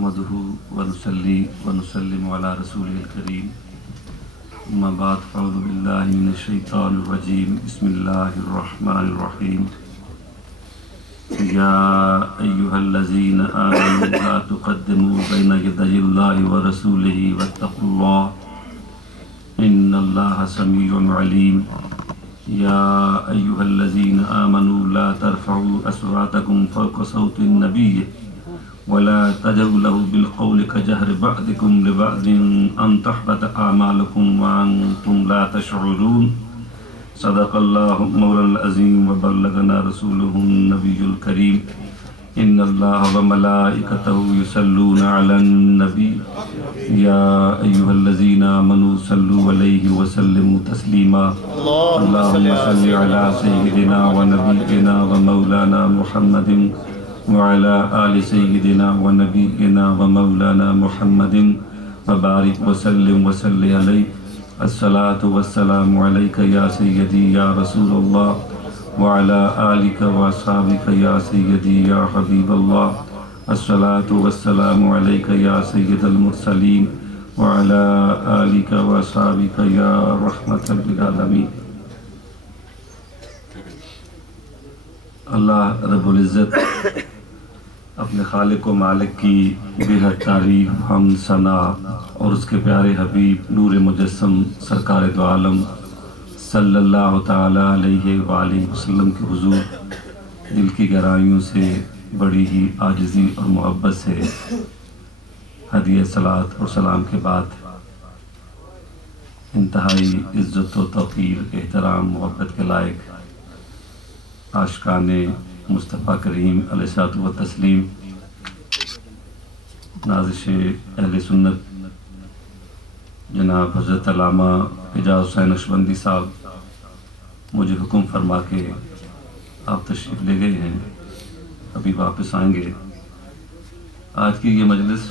نحمده ونصلي ونسلم على رسوله الكريم أما بعد فأعوذ بالله من الشيطان الرجيم بسم الله الرحمن الرحيم يا أيها الذين آمنوا لا تقدموا بين يدي الله ورسوله واتقوا الله إن الله سميع عليم يا أيها الذين آمنوا لا ترفعوا أصواتكم فوق صوت النبي ولا تجهروا له بالقول كجهر بعضكم لبعض أن تحبط أعمالكم وأنتم لا تشعرون صدق الله مولانا العظيم وبلغنا رسوله النبي الكريم إن الله وملائكته يصلون على النبي يا أيها الذين آمنوا صلوا عليه وسلموا تسليما اللهم صل على سيدنا ونبينا ومولانا محمد وعلى آل سيدنا ونبينا ومولانا محمد وبارك وسلم وصل عليه الصلاة والسلام عليك يا سيدي يا رسول الله وعلى آلك وأصحابك يا سيدي يا حبيب الله الصلاة والسلام عليك يا سيد المرسلين وعلى آلك وأصحابك يا رحمة للعالمين. اللہ رب العزت اپنے خالق و مالک کی بے حد تعریف حمد ثنا اور اس کے پیارے حبیب نور مجسم سرکار دو عالم صلی اللہ تعالیٰ علیہ وآلہ وسلم کے حضور دل کی گہرائیوں سے بڑی ہی عاجزی اور محبت سے ہدیہ صلاۃ اور سلام کے بعد انتہائی عزت و توقیر احترام محبت کے لائق عاشقان مصطفیٰ کریم علیہ الصلوۃ والتسلیم نازش اہل سنت جناب حضرت علامہ اعجاز حسین نقشبندی صاحب مجھے حکم فرما کے آپ تشریف لے گئے ہیں، ابھی واپس آئیں گے. آج کی یہ مجلس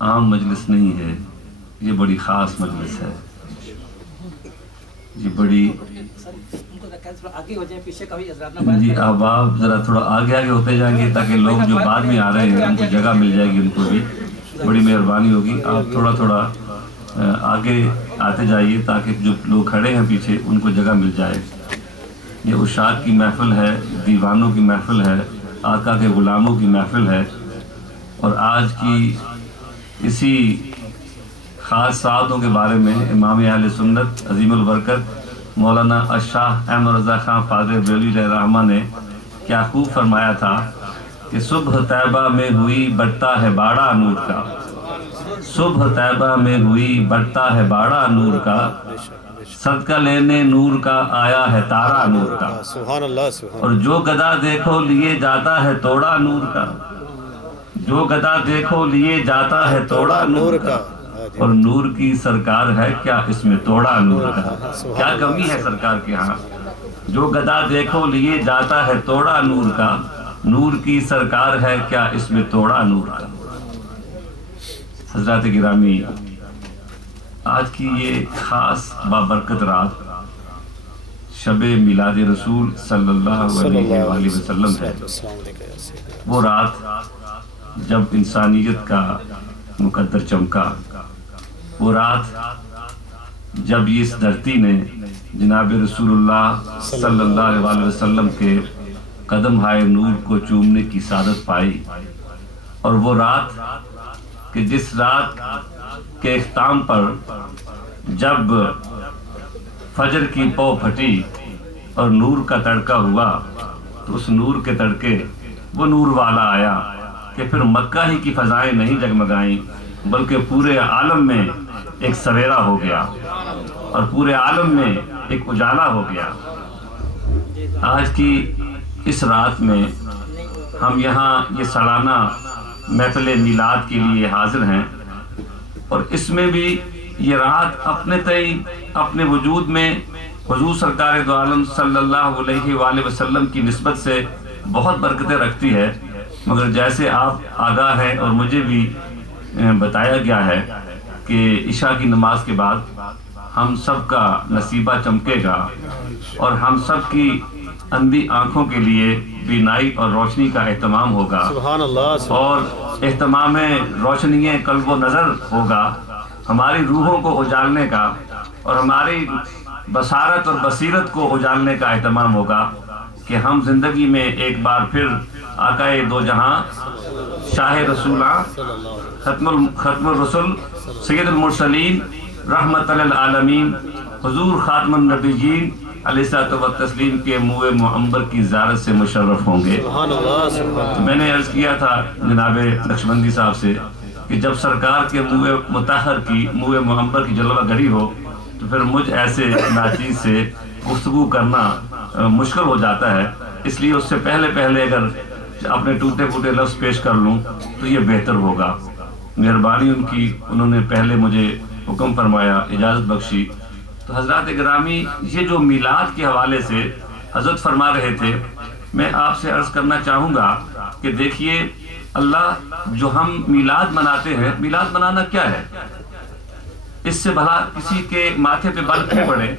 عام مجلس نہیں ہے، یہ بڑی خاص مجلس ہے. یہ بڑی جی اب آپ ذرا تھوڑا آگے ہوتے جائیں گے تاکہ لوگ جو بعد میں آ رہے ہیں ان کو جگہ مل جائے گی، ان کو بھی بڑی مہربانی ہوگی. آپ تھوڑا آگے آتے جائیے تاکہ جو لوگ کھڑے ہیں پیچھے ان کو جگہ مل جائے. یہ عشاق کی محفل ہے، دیوانوں کی محفل ہے، آقا کے غلاموں کی محفل ہے. اور آج کی اسی خاص سعادتوں کے بارے میں امام اہل سنت عظیم البرکت مولانا الشاہ احمد رضا خان فاضل بریلوی علیہ الرحمہ نے کیا خوب فرمایا تھا کہ صبح طیبہ میں ہوئی بڑھتا ہے باڑا نور کا، صبح طیبہ میں ہوئی بڑھتا ہے باڑا نور کا، صدقہ لینے نور کا آیا ہے تارا نور کا. اور جو گدا دیکھو لیے جاتا ہے توڑا نور کا، جو گدا دیکھو لیے جاتا ہے توڑا نور کا، اور نور کی سرکار ہے کیا اس میں توڑا نور کا. کیا کمی ہے سرکار کے ہاں؟ جو گدا دیکھو لیے جاتا ہے توڑا نور کا، نور کی سرکار ہے کیا اس میں توڑا نور کا. حضرات گرامی، آج کی یہ خاص بابرکت رات شب میلاد رسول صلی اللہ علیہ وآلہ وسلم ہے. وہ رات جب انسانیت کا مقدر چمکا، وہ رات جب اس دھرتی نے جناب رسول اللہ صلی اللہ علیہ وسلم کے قدم ہائے نور کو چومنے کی سعادت پائی. اور وہ رات کہ جس رات کے اختتام پر جب فجر کی پو پھٹی اور نور کا تڑکا ہوا تو اس نور کے تڑکے وہ نور والا آیا کہ پھر مکہ ہی کی فضائیں نہیں جگمگائیں بلکہ پورے عالم میں ایک سویرا ہو گیا اور پورے عالم میں ایک اجالا ہو گیا. آج کی اس رات میں ہم یہاں یہ سالانہ محفل میلاد کے لیے حاضر ہیں، اور اس میں بھی یہ رات اپنے تئیں اپنے وجود میں حضور سرکار دو عالم صلی اللہ علیہ وآلہ وسلم کی نسبت سے بہت برکتیں رکھتی ہے. مگر جیسے آپ آگاہ ہیں اور مجھے بھی بتایا گیا ہے کہ عشاء کی نماز کے بعد ہم سب کا نصیبہ چمکے گا اور ہم سب کی اندھی آنکھوں کے لیے بینائی اور روشنی کا اہتمام ہوگا. اور اہتمام روشنی قلب و نظر ہوگا، ہماری روحوں کو اجالنے کا اور ہماری بصارت اور بصیرت کو اجالنے کا اہتمام ہوگا کہ ہم زندگی میں ایک بار پھر آقائے دو جہاں، شاہ رسولاں، ختم الرسل، سید المرسلین، رحمت للعالمین، حضور خاتم النبیین علیہ الصلوۃ والتسلیم کے منہ معمبر کی زیارت سے مشرف ہوں گے۔ میں نے عرض کیا تھا جناب نقشبندی صاحب سے کہ جب سرکار کے منہ مطہر کی، منہ معمبر کی جلوہ گری ہو تو پھر مجھ ایسے ناچیز سے گفتگو کرنا مشکل ہو جاتا ہے، اس لیے اس سے پہلے اگر اپنے ٹوٹے پھوٹے لفظ پیش کر لوں تو یہ بہتر ہوگا۔ مہربانی ان کی، انہوں نے پہلے مجھے حکم فرمایا، اجازت بخشی۔ تو حضرات گرامی، یہ جو میلاد کے حوالے سے حضرت فرما رہے تھے، میں آپ سے عرض کرنا چاہوں گا کہ دیکھیے اللہ جو ہم میلاد مناتے ہیں، میلاد منانا کیا ہے؟ اس سے بھلا کسی کے ماتھے پہ بل کیوں پڑے؟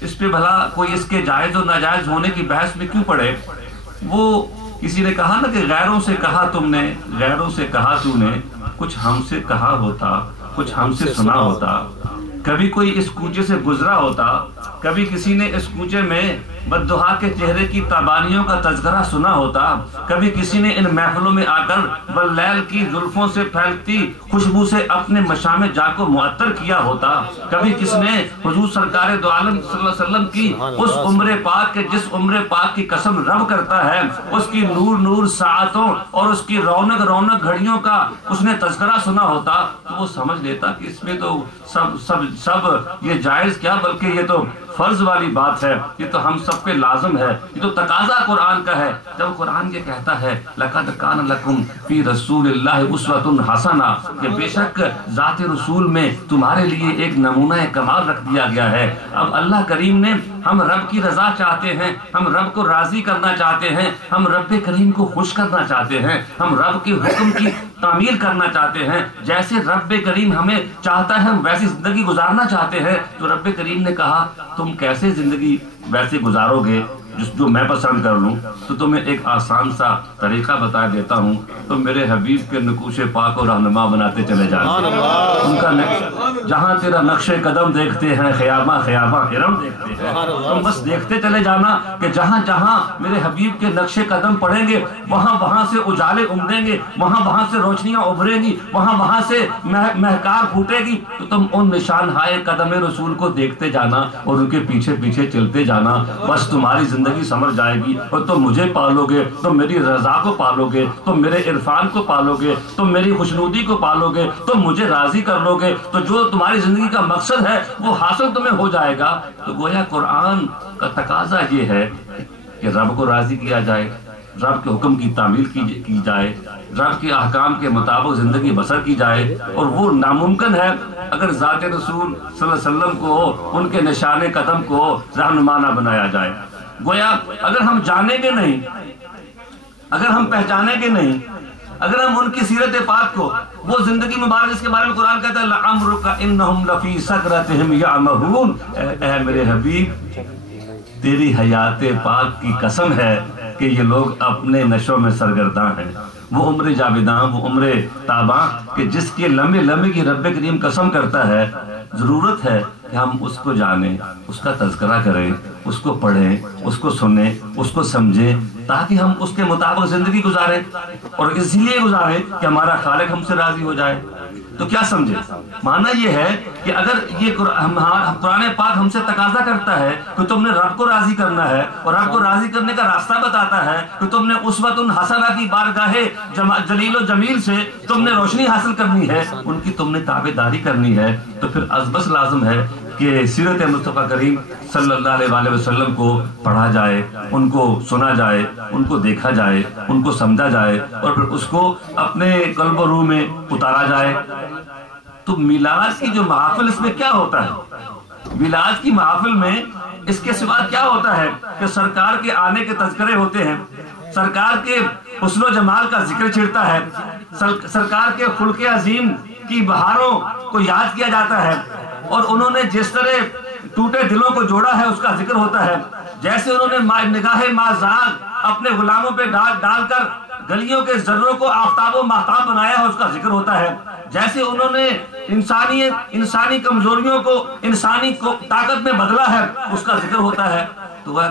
اس پہ بھلا کوئی اس کے جائز و ناجائز ہونے کی بحث میں کیوں پڑے؟ وہ کسی نے کہا نا کہ غیروں سے کہا تم نے، غیروں سے کہا تو نے، کچھ ہم سے کہا ہوتا، کچھ ہم سے سنا ہوتا۔ کبھی کوئی اس کوچے سے گزرا ہوتا، کبھی کسی نے اس کوچے میں بددعا کے چہرے کی تابانیوں کا تذکرہ سنا ہوتا، کبھی کسی نے ان محفلوں میں آ کر واللیل کی زلفوں سے پھیلتی خوشبو سے اپنے مشام جا کو معطر کیا ہوتا، کبھی کس نے حضور سرکار دو عالم صلی اللہ علیہ وسلم کی اس عمر پاک کے جس عمر پاک کی قسم رب کرتا ہے، اس کی نور نور ساعتوں اور اس کی رونق رونق گھڑیوں کا اس نے تذکرہ سنا ہوتا، تو وہ سمجھ لیتا کہ اس میں تو سب یہ جائز کیا بلکہ یہ تو فرض والی بات ہے، یہ تو ہم سب پہ لازم ہے، یہ تو تقاضا قرآن کا ہے۔ جب قرآن یہ کہتا ہے لَقَدْ كَانَ لَكُمْ فِي رَسُولِ اللَّهِ أُسْوَةٌ حَسَنَةٌ کہ بے شک ذات رسول میں تمہارے لیے ایک نمونہ کمال رکھ دیا گیا ہے۔ اب اللہ کریم نے، ہم رب کی رضا چاہتے ہیں، ہم رب کو راضی کرنا چاہتے ہیں، ہم رب کریم کو خوش کرنا چاہتے ہیں، ہم رب کے حکم کی تعمیل کرنا چاہتے ہیں، جیسے رب کریم ہمیں چاہتا ہے ہم ویسی زندگی گزارنا چاہتے ہیں۔ تو رب کریم نے کہا تم کیسے زندگی ویسے گزارو گے جو میں پسند کر لوں؟ تو تمہیں ایک آسان سا طریقہ بتا دیتا ہوں، تم میرے حبیب کے نقوش پاک و رہنما بناتے چلے جائیں، ان کا جہاں تیرا نقش قدم دیکھتے ہیں خیابہ خیابہ حرم دیکھتے ہیں، تم بس دیکھتے چلے جانا کہ جہاں جہاں میرے حبیب کے نقش قدم پڑیں گے وہاں سے اجالے امدیں گے، وہاں سے روشنیاں ابھریں گی، وہاں سے مہکار پھوٹے گی، تو تم ان نشان ہائے قدم رسول کو دیکھتے جانا اور ان کے پیچھے پیچھے چلتے جانا، بس تمہاری زندگی سمر جائے گی، اور تم مجھے پالو گے، تم میری رضا کو پالو گے، تم میرے عرفان کو پالو گے، تم میری خوشنودی کو پالو گے، تم مجھے راضی کر لو گے، تو جو تمہاری زندگی کا مقصد ہے وہ حاصل تمہیں ہو جائے گا۔ تو گویا قرآن کا تقاضا یہ ہے کہ رب کو راضی کیا جائے، رب کے حکم کی تعمیل کی جائے، رب کے احکام کے مطابق زندگی بسر کی جائے، اور وہ ناممکن ہے اگر ذات رسول صلی اللہ علیہ وسلم کو، ان کے نشان قدم کو رہنما نہ بنایا جائے۔ گویا اگر ہم جانیں گے نہیں، اگر ہم پہچانیں گے نہیں، اگر ہم ان کی سیرت پاک کو، وہ زندگی مبارک جس کے بارے میں قرآن کہتا ہے لَعَمْرُكَ إِنَّهُمْ لَفِي سَكْرَتِهِمْ يَعْمَهُونَ، اے میرے حبیب تیری حیات پاک کی قسم ہے کہ یہ لوگ اپنے نشوں میں سرگرداں ہیں۔ وہ عمر جاویداں، وہ عمر تاباں کہ جس کے لمحے لمحے کی رب کریم قسم کرتا ہے، ضرورت ہے کہ ہم اس کو جانیں، اس کا تذکرہ کریں، اس کو پڑھیں، اس کو سنیں، اس کو سمجھیں، تاکہ ہم اس کے مطابق زندگی گزاریں، اور اس لیے گزاریں کہ ہمارا خالق ہم سے راضی ہو جائے۔ تو کیا سمجھے؟ معنی یہ ہے کہ اگر یہ قرآن پاک ہم سے تقاضا کرتا ہے کہ تم نے رب کو راضی کرنا ہے، اور رب کو راضی کرنے کا راستہ بتاتا ہے کہ تم نے اسوۃ حسنہ کی بارگاہ جلیل و جمیل سے تم نے روشنی حاصل کرنی ہے، ان کی تم نے تابع داری کرنی ہے، تو پھر ازبس لازم ہے کہ سیرت مصطفیٰ کریم صلی اللہ علیہ وآلہ وسلم کو پڑھا جائے، ان کو سنا جائے، ان کو دیکھا جائے، ان کو سمجھا جائے، اور پھر اس کو اپنے قلب و روح میں اتارا جائے۔ تو میلاد کی جو محافل، اس میں کیا ہوتا ہے؟ میلاد کی محافل میں اس کے سوا کیا ہوتا ہے کہ سرکار کے آنے کے تذکرے ہوتے ہیں، سرکار کے حسن و جمال کا ذکر چھڑتا ہے، سرکار کے خلق عظیم کی بہاروں کو یاد کیا جاتا ہے، اور انہوں نے جس طرح ٹوٹے دلوں کو جوڑا ہے اس کا ذکر ہوتا ہے، جیسے انہوں نے نگاہ مازاغ اپنے غلاموں پہ ڈال کر گلیوں کے ذروں کو آفتاب و ماہتاب بنایا ہے اس کا ذکر ہوتا ہے، جیسے انہوں نے انسانی کمزوریوں کو انسانی طاقت میں بدلا ہے اس کا ذکر ہوتا ہے. تو وہ